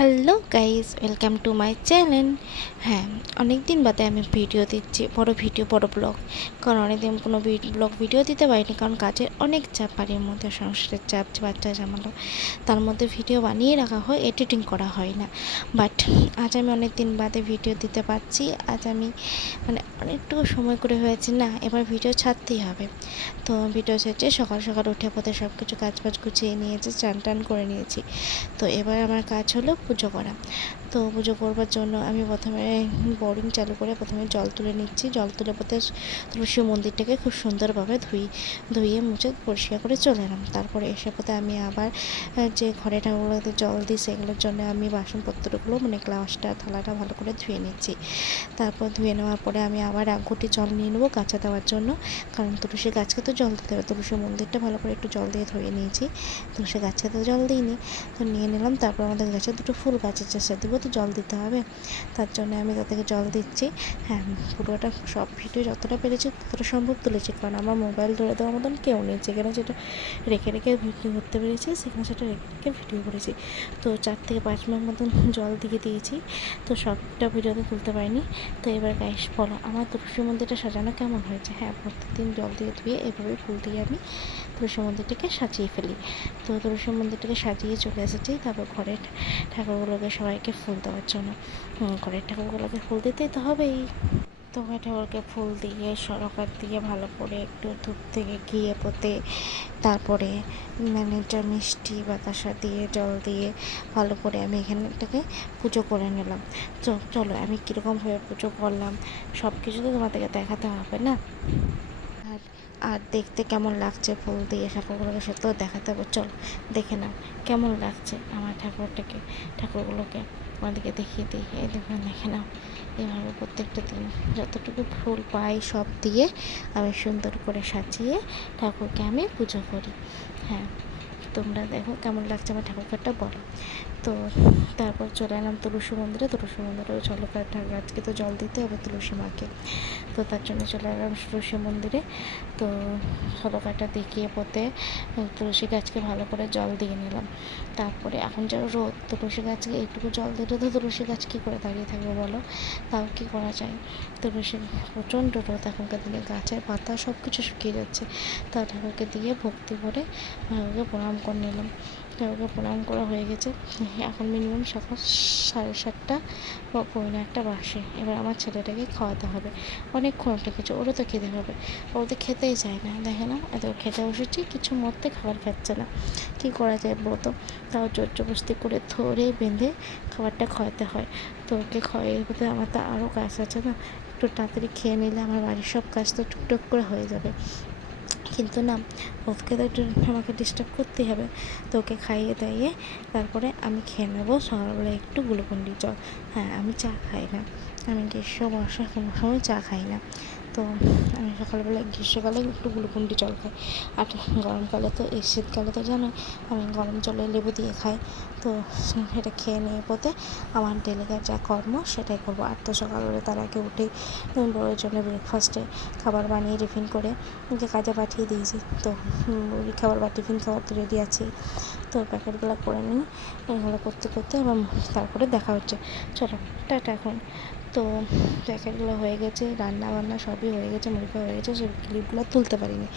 Hello guys, welcome to my channel. হ্যাঁ, অনেক দিন বাদে আমি ভিডিও দিচ্ছি, বড় ব্লগ। কারণ অনেকদিন কোনো ব্লগ ভিডিও দিতে পারিনি, কারণ কাজের অনেক চাপ, বাড়ির মধ্যে সংসারের চাপ, বাচ্চা জামালো, তার মধ্যে ভিডিও বানিয়ে রাখা হয়, এডিটিং করা হয় না। বাট আজ আমি অনেক দিন বাদে ভিডিও দিতে পারছি। আজ আমি অনেকটুকু সময় করে হয়েছে না, এবার ভিডিও ছাড়তেই হবে। তো ভিডিও ছেড়ে সকাল সকাল উঠে পথে সব কিছু কাজবাজ গুছিয়ে নিয়েছি, স্নান টান করে নিয়েছি। তো এবার আমার কাজ হলো পুজো করা। তো পুজো করবার জন্য আমি প্রথমে বোরিং চালু করে প্রথমে জল তুলে নিচ্ছি। জল তুলে পথে তুলসী মন্দিরটাকে খুব সুন্দরভাবে ধুয়ে মুছে পরিষ্কার করে চলে এলাম। তারপরে এসে পথে আমি আবার যে ঘরে ঠাকুরগুলোতে জল দিই, সেগুলোর জন্য আমি বাসনপত্রগুলো গ্লাসটা থালাটা ভালো করে ধুয়ে নিচ্ছি। তারপর ধুয়ে নেওয়ার পরে আমি আবার এক ঘটি জল নিয়ে নেবো কাঁচা দেওয়ার জন্য, কারণ তুলসী গাছকে তো জল দিতে হবে। তুলসী মন্দিরটা ভালো করে একটু জল দিয়ে ধুয়ে নিয়েছি, তুলসী গাছে তো জল দিইনি। তো নিয়ে নিলাম। তারপর আমাদের গাছে দুটো ফুল গাছ আছে, সেদিকেও তো জল দিতে হবে, তার জন্য আমি তাদেরকে জল দিচ্ছি। হ্যাঁ, পুরোটা সব ভিডিও যতটা পেরেছি ততটা সম্ভব তুলেছি, কারণ আমার মোবাইল ধরে দেওয়ার মতন কেউ নেই। যেখানে যেটা রেখে ভিডিও করতে পেরেছি, সেখানে সেটা রেখে ভিডিও করেছি। তো 4 থেকে 5 মিনিট মতন জল দিয়ে দিয়েছি। তো সবটা ভিডিওতে তুলতে পারিনি। তো এবার গাইস বলো, আমার তুলসী মন্দিরটা সাজানো কেমন হয়েছে? হ্যাঁ, প্রত্যেকদিন জল দিয়ে ধুয়ে এভাবেই ফুল দিয়ে আমি তুলসী মন্দিরটাকে সাজিয়ে ফেলি। তো তুলসী মন্দিরটাকে সাজিয়ে চলে এসেছি। তারপর ঘরের ঠাকুরগুলোকে সবাইকে ফুল দেওয়ার জন্য, ঘরের ঠাকুরগুলোকে ফুল দিতেই তো হবেই। তো ঠাকুরকে ফুল দিয়ে সরকার দিয়ে ভালো করে একটু ধূপ থেকে ঘিয়ে পোতে, তারপরে যা মিষ্টি বাতাসা দিয়ে জল দিয়ে ভালো করে আমি এখানটাকে পুজো করে নিলাম। চলো আমি কীরকমভাবে পুজো করলাম সব কিছু তো তোমাদেরকে দেখাতে হবে না। আর আর দেখতে কেমন লাগছে ফুল দিয়ে ঠাকুরগুলোকে, সে তো দেখাতে হবে। চলো দেখে নাও কেমন লাগছে আমার ঠাকুরগুলোকে আমাদেরকে দেখিয়ে দিই। এই দেখে নাও, এভাবে প্রত্যেকটা দিন যতটুকু ফুল পাই সব দিয়ে আমি সুন্দর করে সাজিয়ে ঠাকুরকে আমি পুজো করি। হ্যাঁ, তোমরা দেখো কেমন লাগছে আমার ঠাকুরঘরটা, বলো। তো তারপর চলে এলাম তুলসী মন্দিরে। জলকার গাছকে তো জল দিতে হবে তুলসী মাকে। তো তার জন্য চলে এলাম তুলসী মন্দিরে। তো জলকাটা দেখিয়ে পোতে তুলসী গাছকে ভালো করে জল দিয়ে নিলাম। তারপরে এখন যা রোদ, তুলসী গাছকে এইটুকু জল দিলে তো তুলসী গাছ কী করে দাঁড়িয়ে থাকবে বলো? তাও কী করা যায়? তুলসী প্রচণ্ড রোদ এখনকার দিনে, গাছের পাতা সব কিছু শুকিয়ে যাচ্ছে। তা ঠাকুরকে দিয়ে ভক্তি করে ঠাকুরকে প্রণাম করে নিলাম। ঠাকুরকে প্রণাম করা হয়ে গেছে। এখন মিনিমাম সকাল 7:30 বা 8:45 বাজে। এবার আমার ছেলেটাকে খাওয়াতে হবে, অনেকক্ষণ ডেকেছে, ওরও তো খেতে হবে। ও তো খেতেই চায় না, দেখে না এত খেতে বসেছি, কিছু মধ্যে খাবার খাচ্ছে না। কী করা যায় বলতো? তাও জোর জবরদস্তি করে ধরে বেঁধে খাবারটা খাওয়াতে হয়। তো ওকে খাওয়াই বলতে আমার তো আরও কাজ আছে না, একটু তাড়াতাড়ি খেয়ে নিলে আমার বাড়ির সব কাজ তো টুকটুক করে হয়ে যাবে। কিন্তু না, ওকে তো একটু আমাকে ডিস্টার্ব করতেই হবে। তো ওকে খাইয়ে দাইয়ে তারপরে আমি খেয়ে নেবো সকালবেলা একটু গ্লুকন-ডি জল। হ্যাঁ, আমি চা খাই না, আমি গ্রীষ্ম বর্ষায় কোনো সময় চা খাই না। তো আমি গ্রীষ্মকালে একটু গ্লুকন-ডি জল খাই। আর গরমকালে তো এই শীতকালে তো জানো আমি গরম জলে লেবু দিয়ে খাই। তো সেটা খেয়ে নিয়ে পথে আমার ডেলিকার যা কর্ম সেটাই করবো। আর তো সকালবেলা তার আগে উঠেই বড়োর জন্য ব্রেকফাস্টে খাবার বানিয়ে টিফিন করে যে কাজে পাঠিয়ে দিয়েছি। তো খাবার বা টিফিন খাবার তো রেডি আছে। তো প্যাকেটগুলো করে নিই, এগুলো করতে করতে আবার তারপরে দেখা হচ্ছে। চলো টাটা এখন। তো প্যাকেটগুলো হয়ে গেছে, রান্না বান্না সবই হয়ে গেছে, মুরগি হয়ে গেছে, সব ক্লিপগুলো তুলতে পারিনি।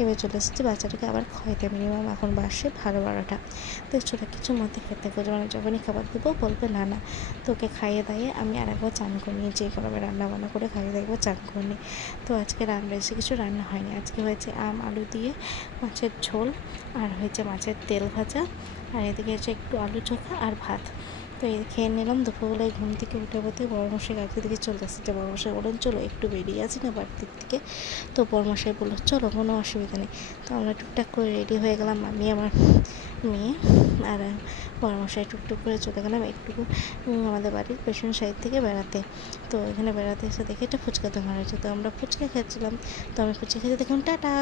এবার চলে এসেছি বাচ্চাটাকে আবার খাওয়াইতে। মিনিমাম এখন বাসে 12:30। তো ছোটো কিছু মধ্যে খেতে করছে, যখনই খাবার দেবো বলবে না না। তো ওকে খাইয়ে দাইয়ে আমি আরেকবার চান করে নিই, যে গরমে রান্না বান্না করে খাইয়ে দিয়ে একবার চান করে নিই। তো আজকে বেশি কিছু রান্না হয়নি। আজকে হয়েছে আম আলু দিয়ে মাছের ঝোল, আর হয়েছে মাছের তেল ভাজা, আর এদিকে হচ্ছে একটু আলু চোখা আর ভাত। তো এই খেয়ে নিলাম। দুপুরবেলায় ঘুম থেকে উঠে পড়তে বড়মশাই গাছের দিকে চলে আসছে। বড়মশাই বললেন চলো একটু বেরিয়ে আছি না বাড়ির দিক থেকে। তো বড়মশাই বললো চলো, কোনো অসুবিধা নেই। তো আমরা টুকটাক করে রেডি হয়ে গেলাম, আমি আমার মেয়ে আর বড়মশাই টুকটুক করে চলে গেলাম একটুকু আমাদের বাড়ির পেছন সাইড থেকে বেড়াতে। তো এখানে বেড়াতে এসে দেখে একটা ফুচকা দোকান আছে, তো আমরা ফুচকা খাচ্ছিলাম। তো আমি ফুচকা খেতে দেখুন টাটা।